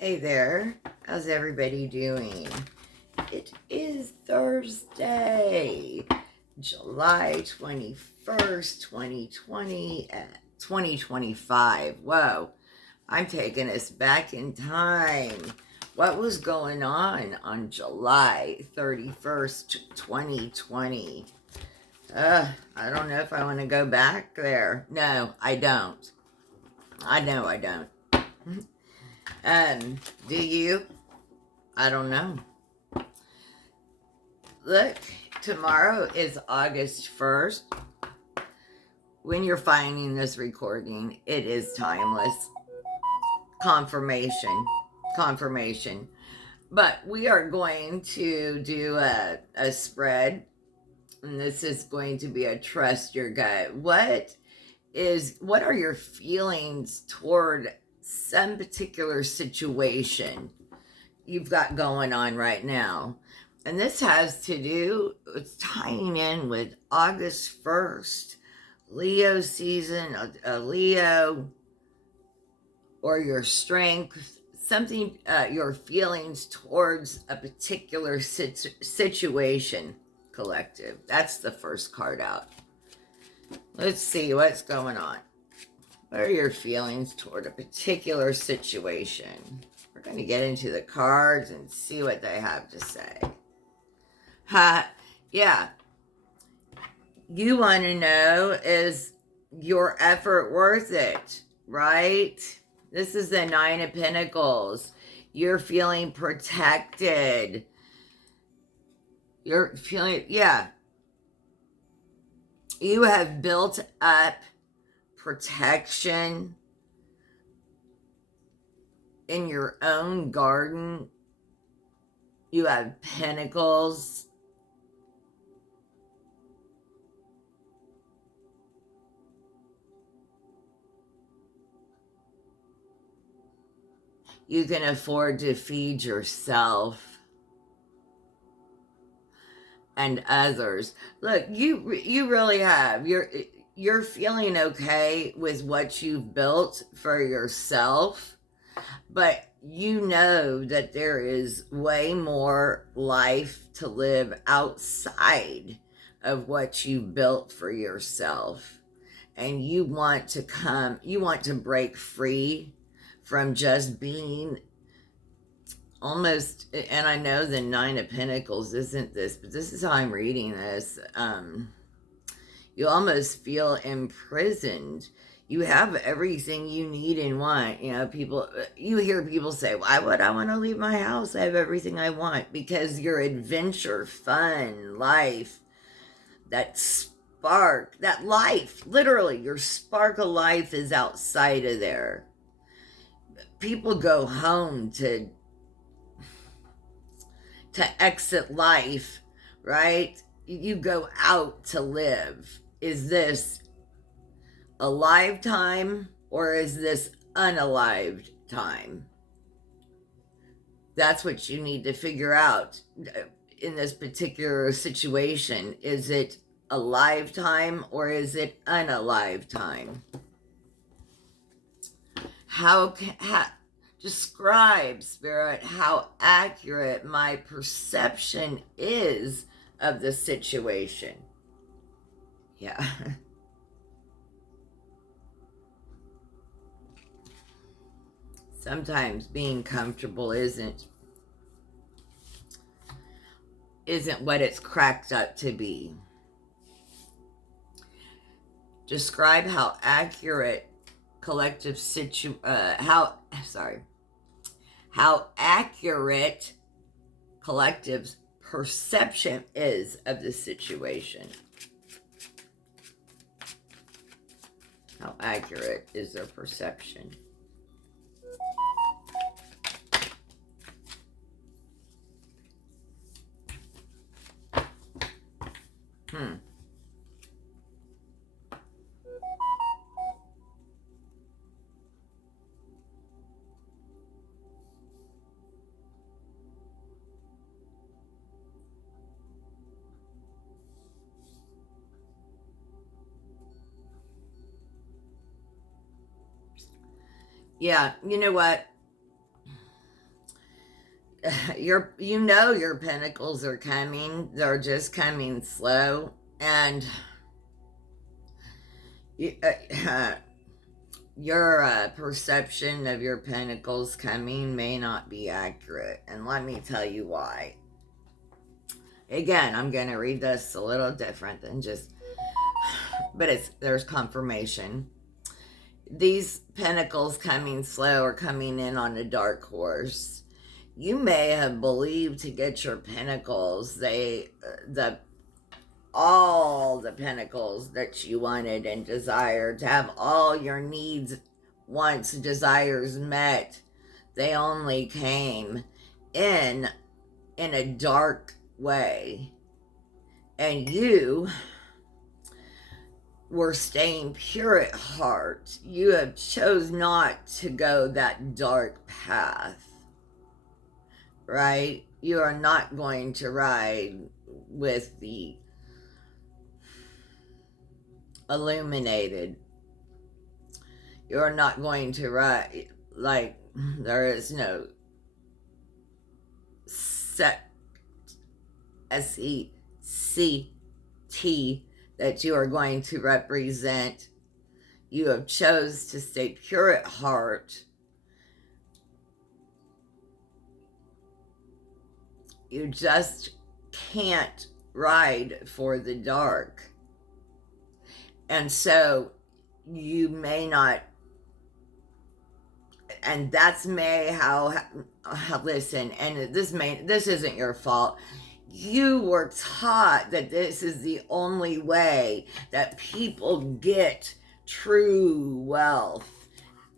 Hey there, how's everybody doing? It is Thursday, July 21st, 2020 at 2025. Whoa, I'm taking us back in time. What was going on July 31st, 2020? I don't know if I want to go back there. No, I don't. I know I don't. Do you? I don't know. Look, tomorrow is August 1st. When you're finding this recording, it is timeless. Confirmation. But we are going to do a spread, and this is going to be a trust your gut. What are your feelings toward some particular situation you've got going on right now? And this has to do with tying in with August 1st, Leo season, a Leo, or your strength, something, your feelings towards a particular situation, collective. That's the first card out. Let's see what's going on. What are your feelings toward a particular situation? We're going to get into the cards and see what they have to say. Yeah. You want to know, is your effort worth it, right? This is the Nine of Pentacles. You're feeling protected. You're feeling, yeah. You have built up protection in your own garden. You have pentacles. You can afford to feed yourself and others. Look, you really have. You're feeling okay with what you've built for yourself, but you know that there is way more life to live outside of what you built for yourself. And you want to break free from just being almost, and I know the Nine of Pentacles isn't this, but this is how I'm reading this. You almost feel imprisoned. You have everything you need and want. You know, you hear people say, why would I want to leave my house? I have everything I want. Because your adventure, fun, life, that spark, that life, literally, your spark of life is outside of there. People go home to exit life, right? You go out to live. Is this a lifetime or is this unalived time? That's what you need to figure out in this particular situation. Is it a lifetime or is it unalived time? How describe, Spirit, how accurate my perception is of the situation. Yeah. Sometimes being comfortable isn't what it's cracked up to be. Describe how accurate how accurate collective's perception is of the situation. How accurate is their perception? Yeah, you know what? you know your pentacles are coming. They're just coming slow. And you, your perception of your pentacles coming may not be accurate. And let me tell you why. Again, I'm going to read this a little different than just, but there's confirmation. These pentacles coming slow or coming in on a dark horse. You may have believed to get your pentacles, all the pentacles that you wanted and desired, to have all your needs, wants, desires met. They only came in a dark way. And you were staying pure at heart. You have chose not to go that dark path, right? You are not going to ride with the illuminated. You're not going to ride, like, there is no set, S-E-C-T, that you are going to represent. You have chose to stay pure at heart. You just can't ride for the dark. And so you may not, and that's listen, and this isn't your fault. You were taught that this is the only way that people get true wealth.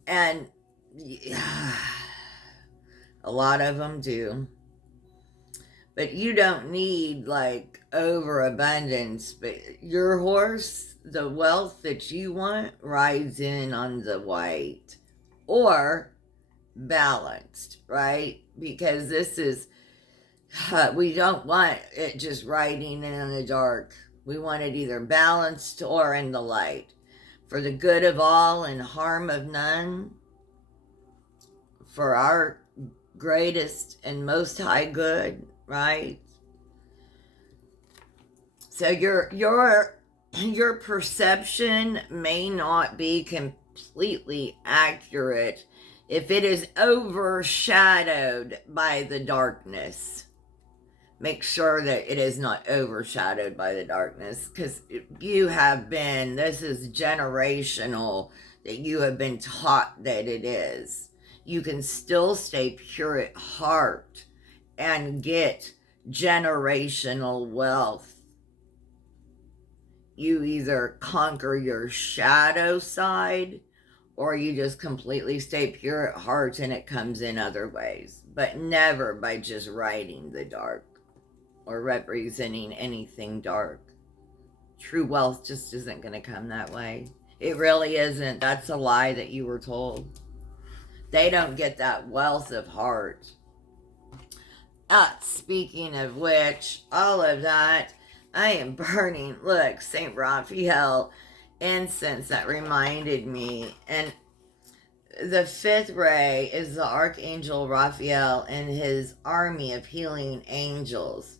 And a lot of them do. But you don't need like overabundance. But your horse, the wealth that you want, rides in on the white or balanced, right? Because this is, we don't want it just riding in the dark. We want it either balanced or in the light. For the good of all and harm of none. For our greatest and most high good, right? So your perception may not be completely accurate if it is overshadowed by the darkness. Make sure that it is not overshadowed by the darkness, because this is generational, that you have been taught that it is. You can still stay pure at heart and get generational wealth. You either conquer your shadow side, or you just completely stay pure at heart and it comes in other ways, but never by just riding the dark or representing anything dark. True wealth just isn't going to come that way. It really isn't. That's a lie that you were told. They don't get that wealth of heart. Speaking of which, all of that, I am burning, look, St. Raphael incense that reminded me. And the fifth ray is the Archangel Raphael and his army of healing angels.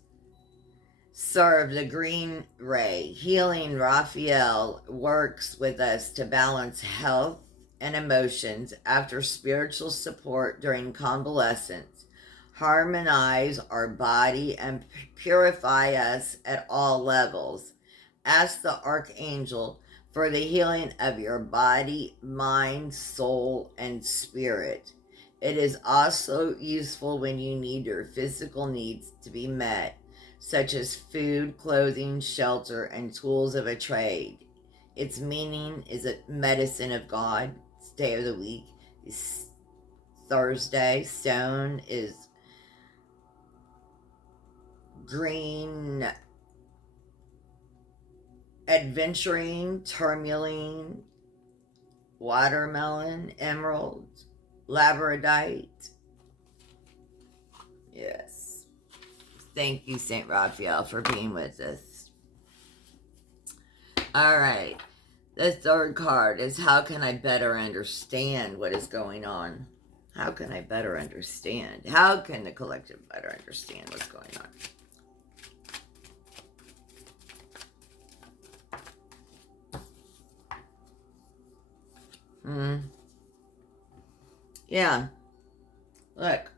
Serve the green ray. Healing Raphael works with us to balance health and emotions after spiritual support during convalescence, harmonize our body, and purify us at all levels. Ask the Archangel for the healing of your body, mind, soul, and spirit. It is also useful when you need your physical needs to be met, such as food, clothing, shelter, and tools of a trade. Its meaning is a medicine of God. Day of the week is Thursday. Stone is green, adventuring, tourmaline, watermelon, emerald, labradorite. Yes. Thank you, St. Raphael, for being with us. All right. The third card is, how can I better understand what is going on? How can I better understand? How can the collective better understand what's going on? Yeah. Look.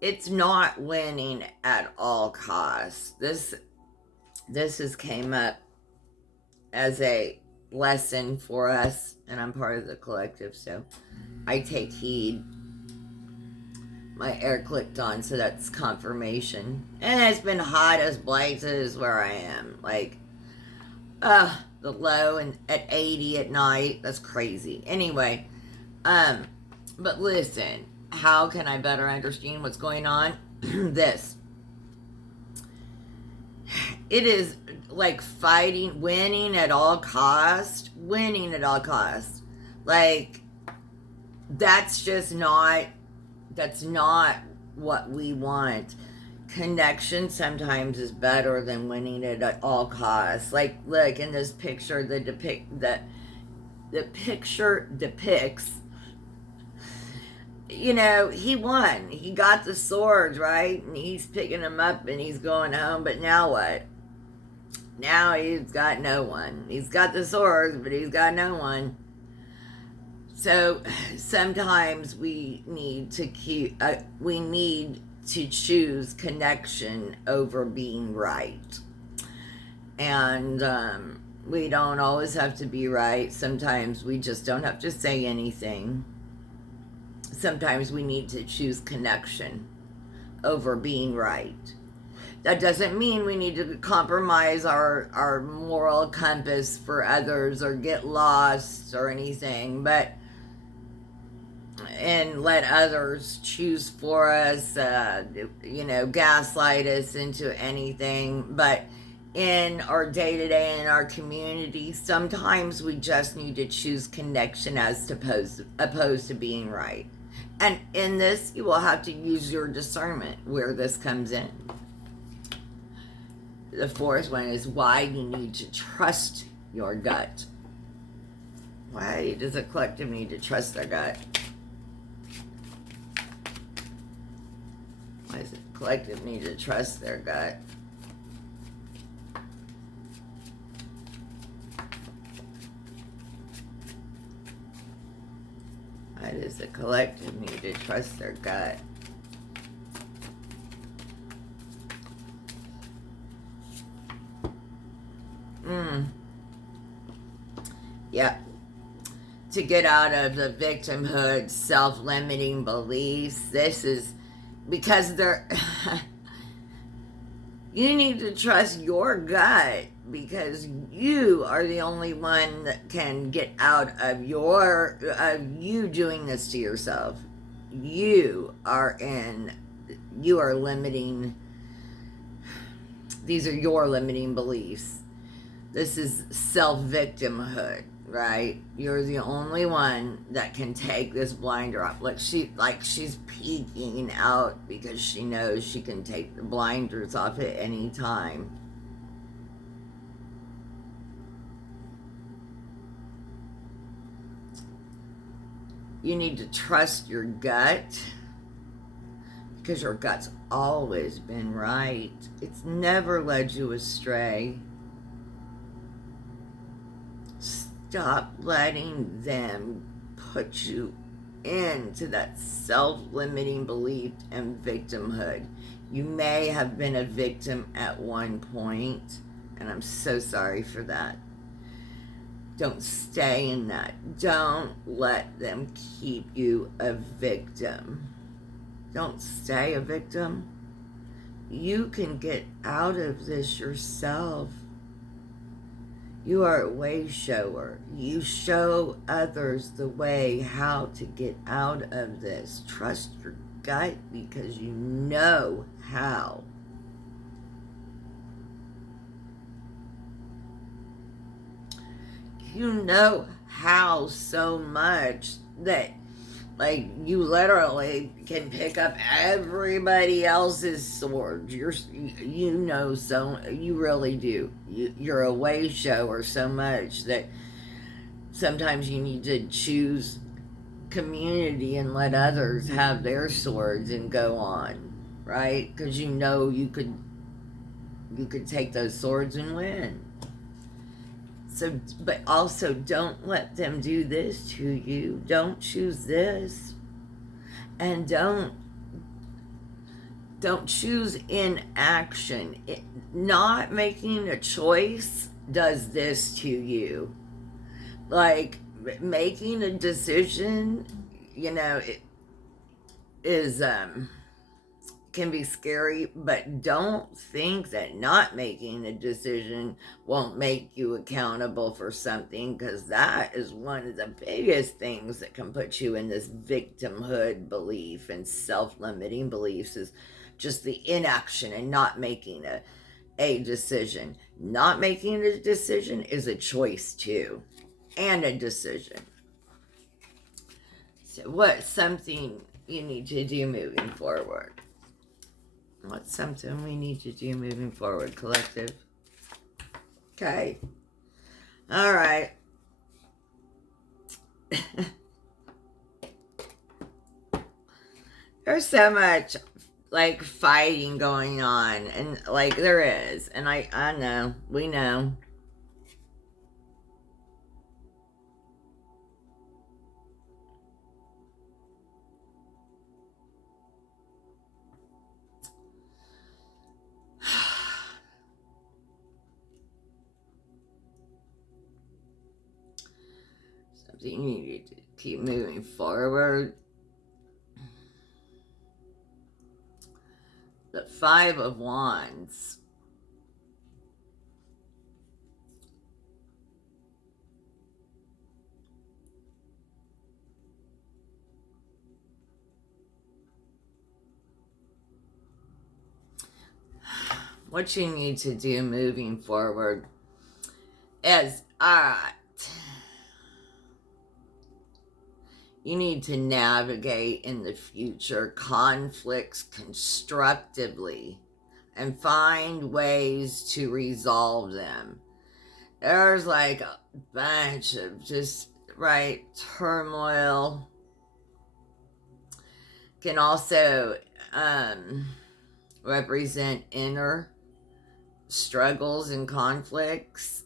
It's not winning at all costs. This has came up as a lesson for us, and I'm part of the collective, so I take heed. My air clicked on, so that's confirmation. And it's been hot as blazes where I am. Like, the low and at 80 at night. That's crazy. Anyway, but listen, how can I better understand what's going on? This. It is like fighting, winning at all cost, winning at all cost. Like, that's just not, that's not what we want. Connection sometimes is better than winning it at all costs. Like, look in this picture, the picture depicts, you know, he won. He got the swords, right? And he's picking them up and he's going home. But now what? Now he's got no one. He's got the swords, but he's got no one. So sometimes we need to choose connection over being right. And we don't always have to be right. Sometimes we just don't have to say anything. Sometimes we need to choose connection over being right. That doesn't mean we need to compromise our moral compass for others or get lost or anything, but and let others choose for us, gaslight us into anything. But in our day-to-day, in our community, sometimes we just need to choose connection as opposed to being right. And in this, you will have to use your discernment where this comes in. The fourth one is why you need to trust your gut. Why does a collective need to trust their gut? Why does a collective need to trust their gut? Why does the collective need to trust their gut? Yep. To get out of the victimhood, self-limiting beliefs. This is because they're... You need to trust your gut because you are the only one that can get out of you doing this to yourself. You are limiting. These are your limiting beliefs. This is self-victimhood, right? You're the only one that can take this blinder off. Like she's peeking out because she knows she can take the blinders off at any time. You need to trust your gut because your gut's always been right. It's never led you astray. Stop letting them put you into that self-limiting belief and victimhood. You may have been a victim at one point, and I'm so sorry for that. Don't stay in that. Don't let them keep you a victim. Don't stay a victim. You can get out of this yourself. You are a way shower. You show others the way how to get out of this. Trust your gut because you know how. You know how so much that Like, you literally can pick up everybody else's swords. You know, so you really do. You're a way shower so much that sometimes you need to choose community and let others have their swords and go on, right? Because you know you could take those swords and win. So, but also don't let them do this to you. Don't choose this, and don't choose inaction. Not making a choice does this to you. Like, making a decision, it is can be scary, but don't think that not making a decision won't make you accountable for something, because that is one of the biggest things that can put you in this victimhood belief and self-limiting beliefs, is just the inaction and not making a decision. Not making a decision is a choice too, and a decision. So what's something you need to do moving forward? What's something we need to do moving forward, collective? Okay. All right. There's so much, like, fighting going on, and, like, there is. And I know. We know. You need to keep moving forward. The Five of Wands. What you need to do moving forward is, you need to navigate in the future conflicts constructively and find ways to resolve them. There's like a bunch of just, right, turmoil. Can also represent inner struggles and conflicts.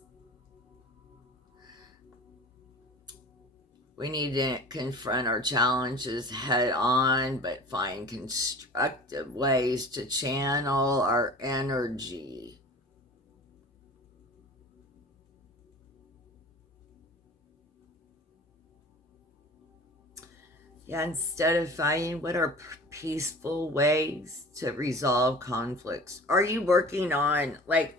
We need to confront our challenges head on, but find constructive ways to channel our energy. Yeah, instead of fighting, what are peaceful ways to resolve conflicts? Are you working on, like,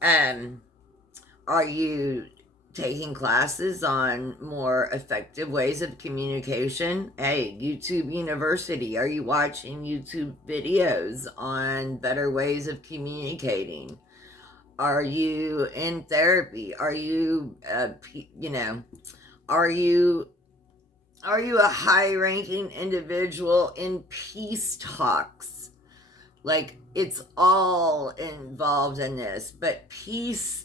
are you taking classes on more effective ways of communication? Hey, YouTube University, are you watching YouTube videos on better ways of communicating? Are you in therapy? Are you, are you a high-ranking individual in peace talks? Like, it's all involved in this, but peace,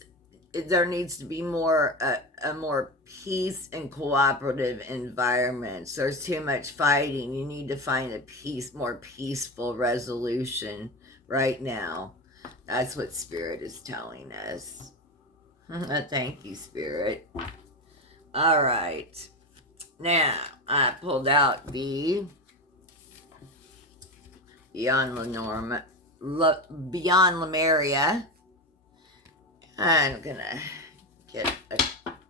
there needs to be more a more peace and cooperative environments. There's too much fighting. You need to find a more peaceful resolution right now. That's what Spirit is telling us. Thank you, Spirit. All right. Now, I pulled out the Beyond Lemuria. I'm gonna get a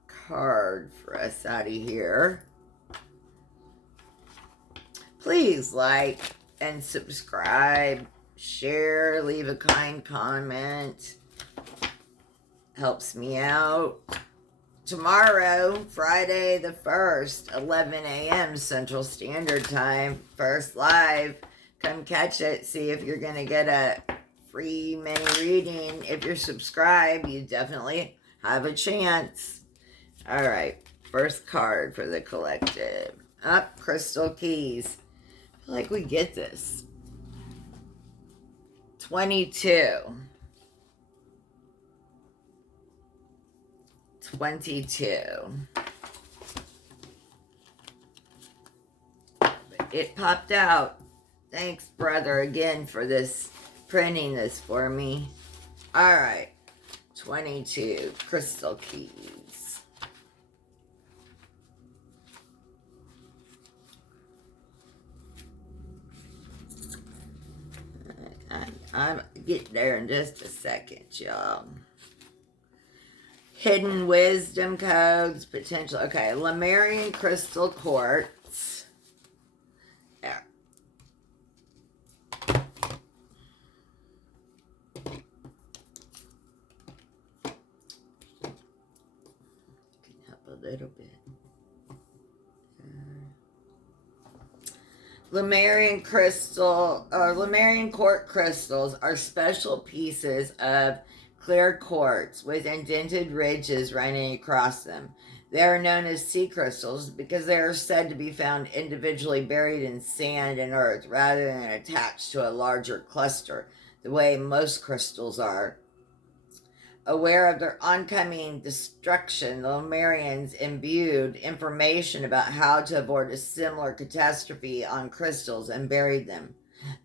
card for us out of here. Please like and subscribe, share, leave a kind comment. Helps me out. Tomorrow, Friday the 1st, 11 a.m. Central Standard Time, first live. Come catch it. See if you're going to get a free mini reading. If you're subscribed, you definitely have a chance. All right, first card for the collective. Up, crystal keys. I feel like we get this. 22. 22. It popped out. Thanks, brother, again for this, printing this for me. All right. 22 crystal keys. I'm getting there in just a second, y'all. Hidden wisdom codes, potential. Okay, Lemurian crystal quartz. There. Can help a little bit. Lemurian crystal, or Lemurian quartz crystals are special pieces of clear quartz with indented ridges running across them. They are known as sea crystals because they are said to be found individually buried in sand and earth rather than attached to a larger cluster, the way most crystals are. Aware of their oncoming destruction, the Lemurians imbued information about how to avoid a similar catastrophe on crystals and buried them.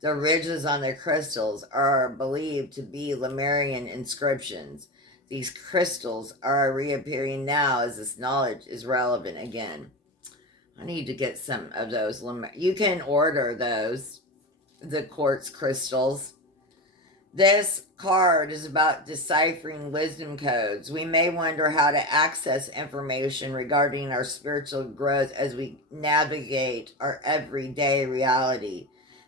The ridges on the crystals are believed to be Lemurian inscriptions. These crystals are reappearing now as this knowledge is relevant again. I need to get some of those. You can order those, the quartz crystals. This card is about deciphering wisdom codes. We may wonder how to access information regarding our spiritual growth as we navigate our everyday reality.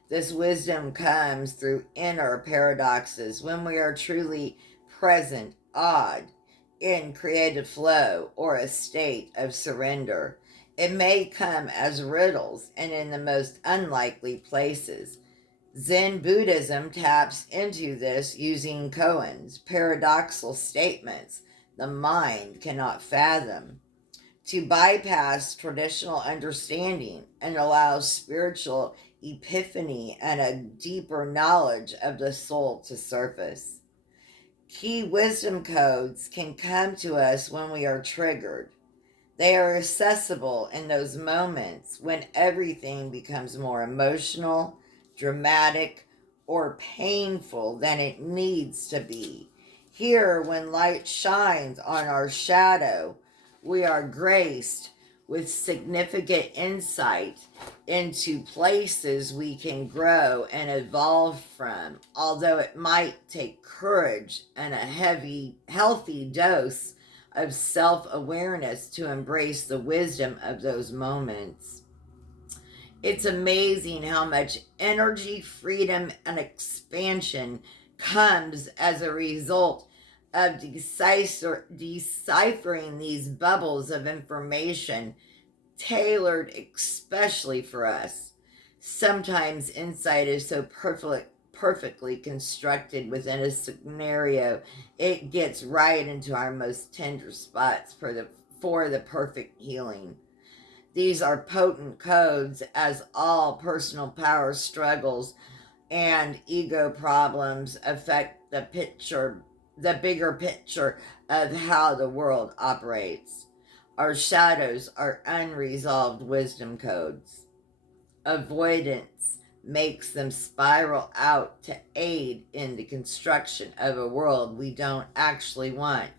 This wisdom comes through inner paradoxes when we are truly present, awed, in creative flow, or a state of surrender. It may come as riddles and in the most unlikely places. Zen Buddhism taps into this using koans, paradoxical statements the mind cannot fathom, to bypass traditional understanding and allow spiritual epiphany and a deeper knowledge of the soul to surface. Key wisdom codes can come to us when we are triggered. They are accessible in those moments when everything becomes more emotional, dramatic, or painful than it needs to be. Here, when light shines on our shadow, we are graced with significant insight into places we can grow and evolve from, although it might take courage and a healthy dose of self-awareness to embrace the wisdom of those moments. It's amazing how much energy, freedom, and expansion comes as a result of deciphering these bubbles of information tailored especially for us. Sometimes insight is so perfectly constructed within a scenario, it gets right into our most tender spots for the perfect healing. These are potent codes, as all personal power struggles and ego problems affect the bigger picture of how the world operates. Our shadows are unresolved wisdom codes. Avoidance makes them spiral out to aid in the construction of a world we don't actually want,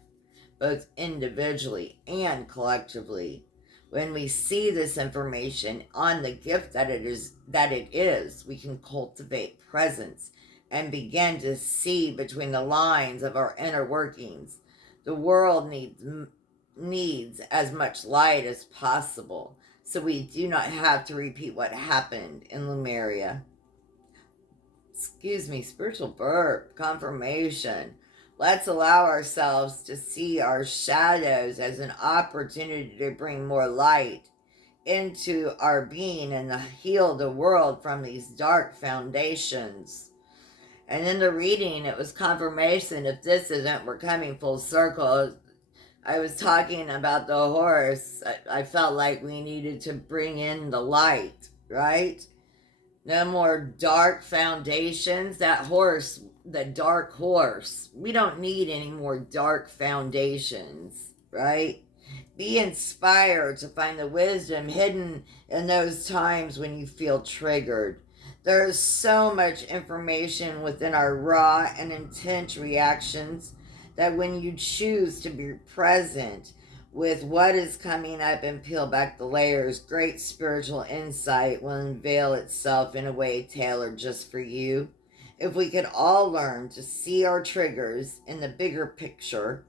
both individually and collectively. When we see this information on the gift that it is, we can cultivate presence and begin to see between the lines of our inner workings. The world needs as much light as possible, so we do not have to repeat what happened in Lemuria. Excuse me, spiritual burp, confirmation. Let's allow ourselves to see our shadows as an opportunity to bring more light into our being and to heal the world from these dark foundations. And in the reading, it was confirmation. If this isn't, we're coming full circle. I was talking about the horse. I felt like we needed to bring in the light, right? No more dark foundations. That horse, the dark horse, we don't need any more dark foundations, right? Be inspired to find the wisdom hidden in those times when you feel triggered. There is so much information within our raw and intense reactions that when you choose to be present with what is coming up and peel back the layers, great spiritual insight will unveil itself in a way tailored just for you. If we could all learn to see our triggers in the bigger picture,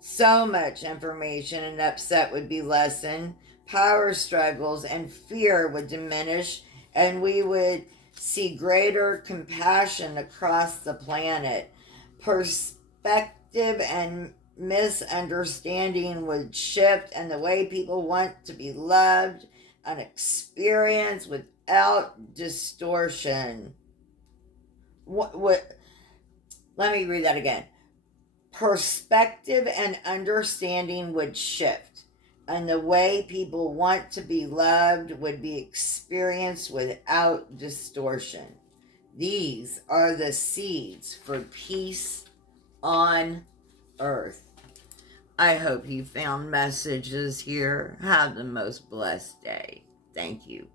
so much information and upset would be lessened, power struggles and fear would diminish, and we would see greater compassion across the planet. Perspective and misunderstanding would shift, and the way people want to be loved and experienced without distortion. What let me read that again. Perspective and understanding would shift, and the way people want to be loved would be experienced without distortion. These are the seeds for peace on earth. I hope you found messages here. Have the most blessed day. Thank you.